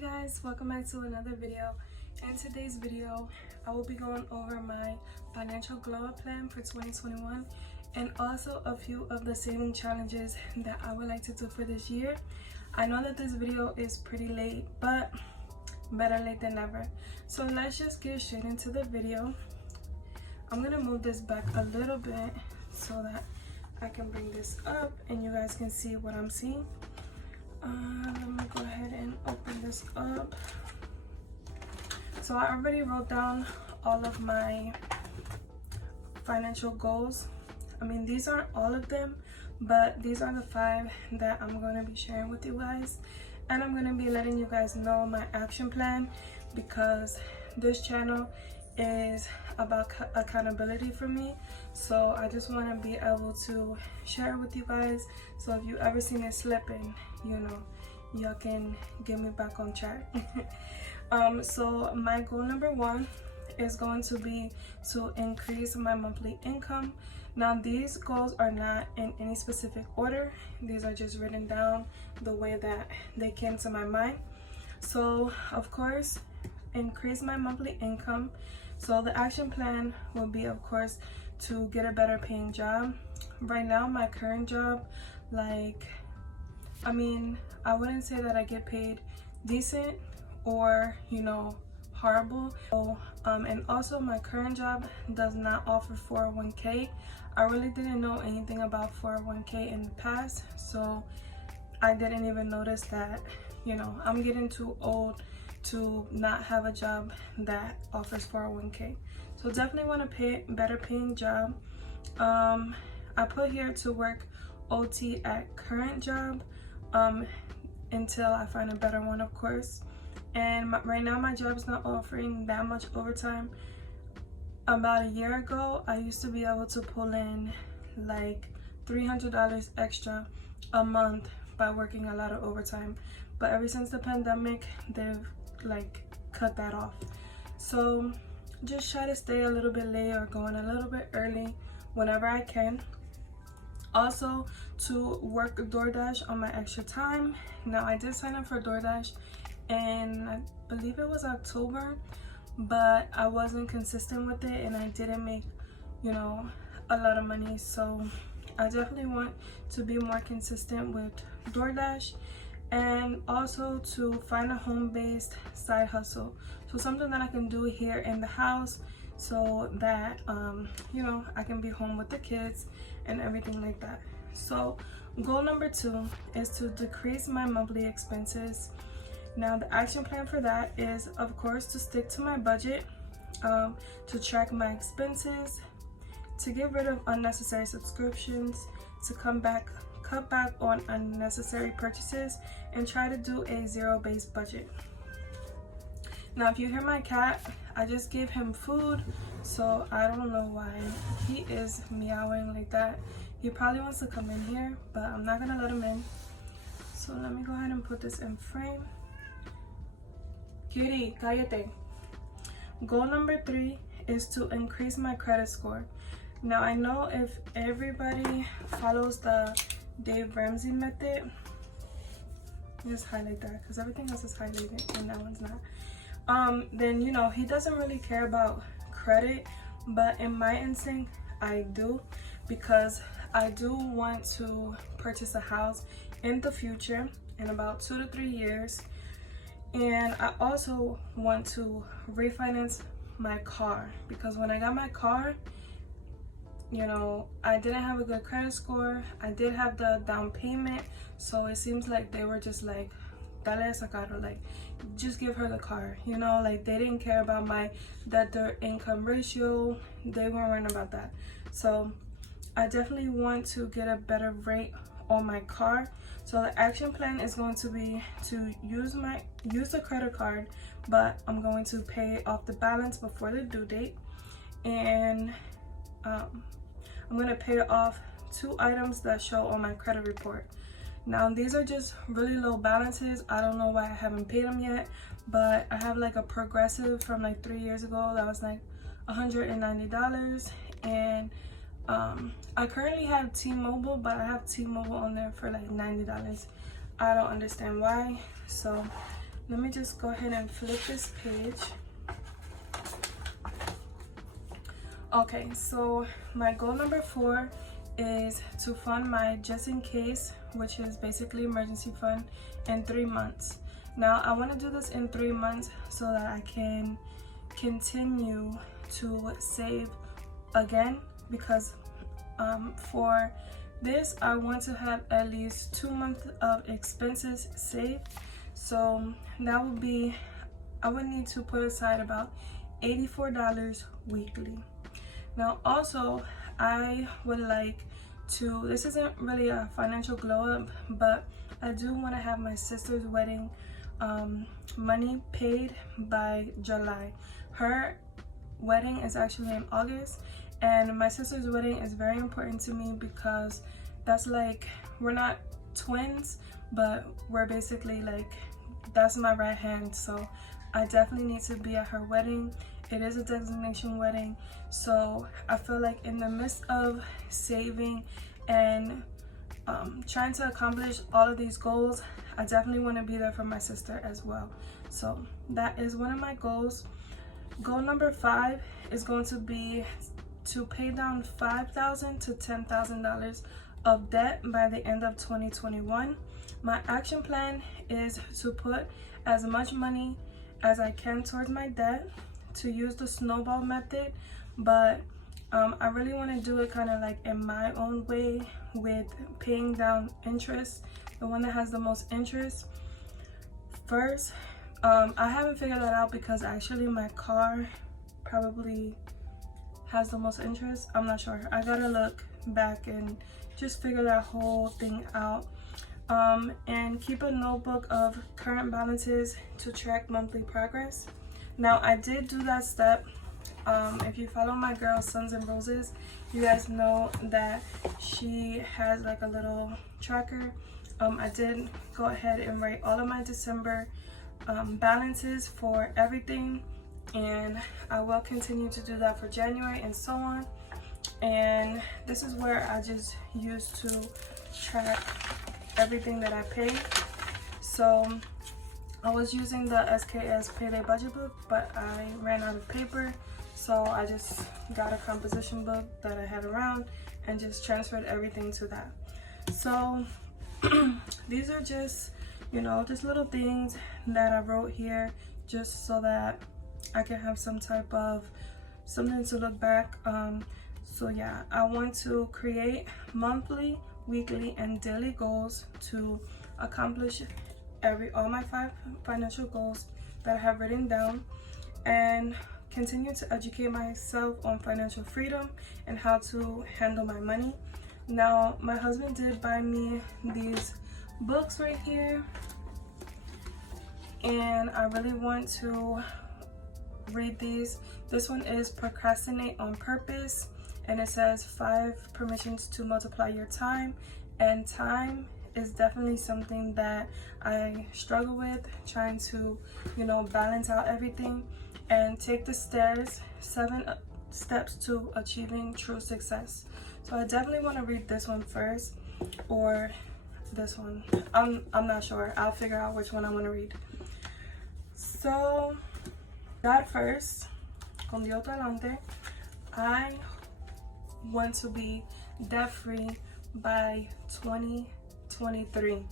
Hey guys, welcome back to another video. In today's video, I will be going over my financial glow up plan for 2021 and also a few of the saving challenges that I would like to do for this year. I know that this video is pretty late, but better late than never. So let's just get straight into the video. I'm gonna move this back a little bit so that I can bring this up and you guys can see what I'm seeing. Let me go ahead and open this up. So I already wrote down all of my financial goals. I mean, these aren't all of them, but these are the 5 that I'm going to be sharing with you guys. And I'm going to be letting you guys know my action plan because this channel is about accountability for me. So I just want to be able to share with you guys. So if you ever see me slipping, you know, y'all can get me back on track. So my goal number 1 is going to be to increase my monthly income. Now these goals are not in any specific order. These are just written down the way that they came to my mind. So of course, increase my monthly income. So the action plan will be, of course, to get a better paying job. Right now, my current job, I wouldn't say that I get paid decent or, you know, horrible. So, and also my current job does not offer 401k. I really didn't know anything about 401k in the past, so I didn't even notice that, you know, I'm getting too old to not have a job that offers 401k. So definitely want to pay better paying job. I put here to work OT at current job until I find a better one, of course. And right now my job is not offering that much overtime. About a year ago, I used to be able to pull in like $300 extra a month by working a lot of overtime. But ever since the pandemic, they've cut that off. So just try to stay a little bit late or go in a little bit early whenever I can. Also to work DoorDash on my extra time. Now I did sign up for DoorDash and I believe it was October, but I wasn't consistent with it and I didn't make, you know, a lot of money. So I definitely want to be more consistent with DoorDash and also to find a home-based side hustle. So something that I can do here in the house so that, you know, I can be home with the kids and everything like that. So goal number 2 is to decrease my monthly expenses. Now the action plan for that is, of course, to stick to my budget, to track my expenses, to get rid of unnecessary subscriptions, to cut back on unnecessary purchases, and try to do a zero-based budget. Now if you hear my cat, I just gave him food, so I don't know why he is meowing like that. He probably wants to come in here, but I'm not gonna let him in. So let me go ahead and put this in frame. Cutie, cállate. Goal number 3 is to increase my credit score. Now I know if everybody follows the Dave Ramsey method, just highlight that because everything else is highlighted and that one's not. Then, you know, he doesn't really care about credit, but in my instinct I do, because I do want to purchase a house in the future in about 2 to 3 years, and I also want to refinance my car because when I got my car, you know, I didn't have a good credit score. I did have the down payment, so it seems like they were just like, dale esa carro, like, just give her the car, you know, like they didn't care about my debt to income ratio. They weren't worrying about that. So I definitely want to get a better rate on my car. So the action plan is going to be to use the credit card, but I'm going to pay off the balance before the due date, and I'm going to pay off 2 items that show on my credit report. Now these are just really low balances. I don't know why I haven't paid them yet, but I have like a Progressive from like 3 years ago that was like $190, and I currently have T-Mobile, but I have T-Mobile on there for like $90. I don't understand why. So let me just go ahead and flip this page. Okay, so my goal number 4 is to fund my just in case, which is basically emergency fund, in 3 months. Now I want to do this in 3 months so that I can continue to save again, because for this I want to have at least 2 months of expenses saved. So that would be, I would need to put aside about $84 weekly. Now also I would like to, this isn't really a financial glow up, but I do want to have my sister's wedding money paid by July. Her wedding is actually in August, and my sister's wedding is very important to me because that's like, we're not twins, but we're basically like, that's my right hand. So I definitely need to be at her wedding. It is a destination wedding, so I feel like in the midst of saving and trying to accomplish all of these goals, I definitely want to be there for my sister as well. So that is one of my goals. Goal number 5 is going to be to pay down $5,000 to $10,000 of debt by the end of 2021. My action plan is to put as much money as I can towards my debt, to use the snowball method, but I really want to do it kind of like in my own way, with paying down interest, the one that has the most interest first. I haven't figured that out because actually my car probably has the most interest. I'm not sure. I gotta look back and just figure that whole thing out. And keep a notebook of current balances to track monthly progress. Now I did do that step. If you follow my girl Suns and Roses, you guys know that she has like a little tracker. I did go ahead and write all of my December balances for everything, and I will continue to do that for January and so on. And this is where I just used to track everything that I pay. So I was using the SKS payday budget book, but I ran out of paper, so I just got a composition book that I had around and just transferred everything to that. So these are just, you know, just little things that I wrote here just so that I can have some type of something to look back. So yeah, I want to create monthly, weekly, and daily goals to accomplish all my 5 financial goals that I have written down, and continue to educate myself on financial freedom and how to handle my money. Now my husband did buy me these books right here, and I really want to read these. This one is Procrastinate on Purpose, and it says 5 permissions to multiply your time. And time is definitely something that I struggle with, trying to, you know, balance out everything. And take the stairs, 7 steps to achieving true success. So I definitely want to read this one first, or this one. I'm not sure. I'll figure out which one I want to read. So that first, con Dios delante, I want to be debt free by 2023. Okay,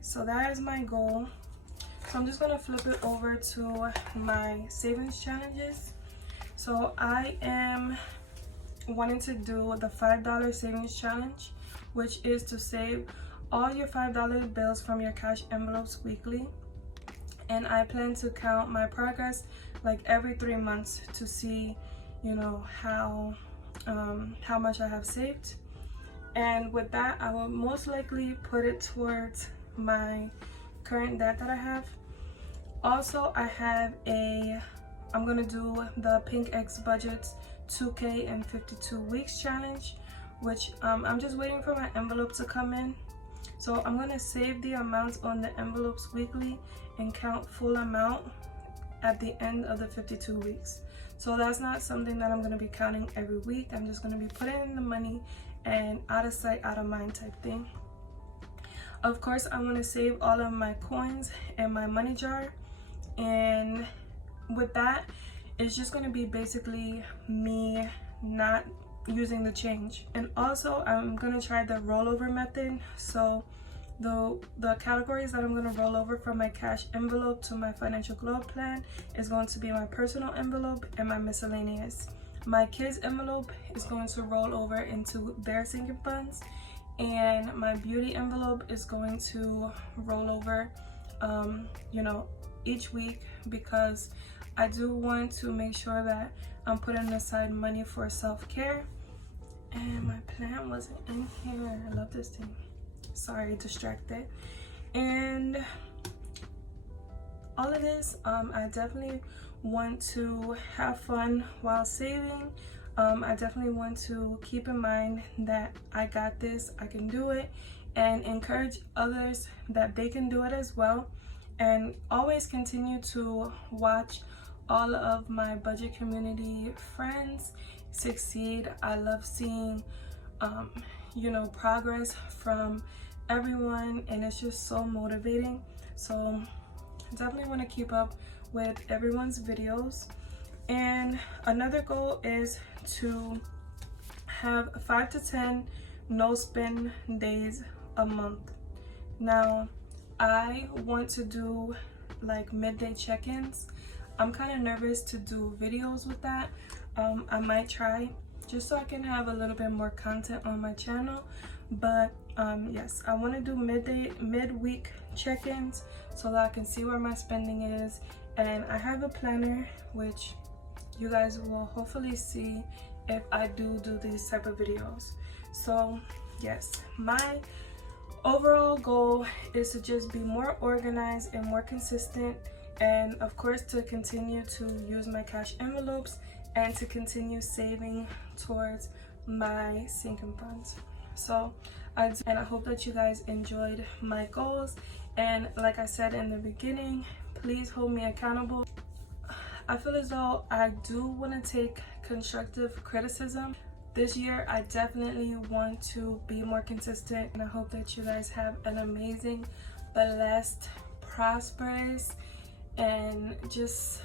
so that is my goal. So I'm just gonna flip it over to my savings challenges. So I am wanting to do the $5 savings challenge, which is to save all your $5 bills from your cash envelopes weekly. And I plan to count my progress like every 3 months to see, you know, how much I have saved. And with that, I will most likely put it towards my current debt that I have. Also, I'm gonna do the Pink X Budgets 2K in 52 weeks challenge, which I'm just waiting for my envelope to come in. So I'm gonna save the amounts on the envelopes weekly and count full amount at the end of the 52 weeks. So that's not something that I'm gonna be counting every week. I'm just gonna be putting in the money and out of sight, out of mind type thing. Of course, I want to save all of my coins in my money jar, and with that, it's just going to be basically me not using the change. And also, I'm going to try the rollover method. So the categories that I'm going to roll over from my cash envelope to my Financial Glo plan is going to be my personal envelope and my miscellaneous. My kids envelope is going to roll over into their sinking funds, and my beauty envelope is going to roll over each week, because I do want to make sure that I'm putting aside money for self-care. And my plan wasn't in here. I love this thing. Sorry, distracted. And all of this, I definitely want to have fun while saving. I definitely want to keep in mind that I got this, I can do it, and encourage others that they can do it as well. And always continue to watch all of my budget community friends succeed. I love seeing progress from everyone, and it's just so motivating. So definitely want to keep up with everyone's videos. And another goal is to have 5 to 10 no spend days a month. Now, I want to do like midday check-ins. I'm kind of nervous to do videos with that. I might try, just so I can have a little bit more content on my channel. But yes, I want to do midweek check-ins so that I can see where my spending is. And I have a planner, which you guys will hopefully see if I do these type of videos. So yes, my overall goal is to just be more organized and more consistent, and of course to continue to use my cash envelopes and to continue saving towards my sinking funds. So I hope that you guys enjoyed my goals, and like I said in the beginning, please hold me accountable. I feel as though I do want to take constructive criticism. This year, I definitely want to be more consistent, and I hope that you guys have an amazing, blessed, prosperous, and just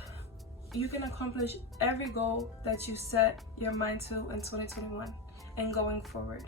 you can accomplish every goal that you set your mind to in 2021 and going forward.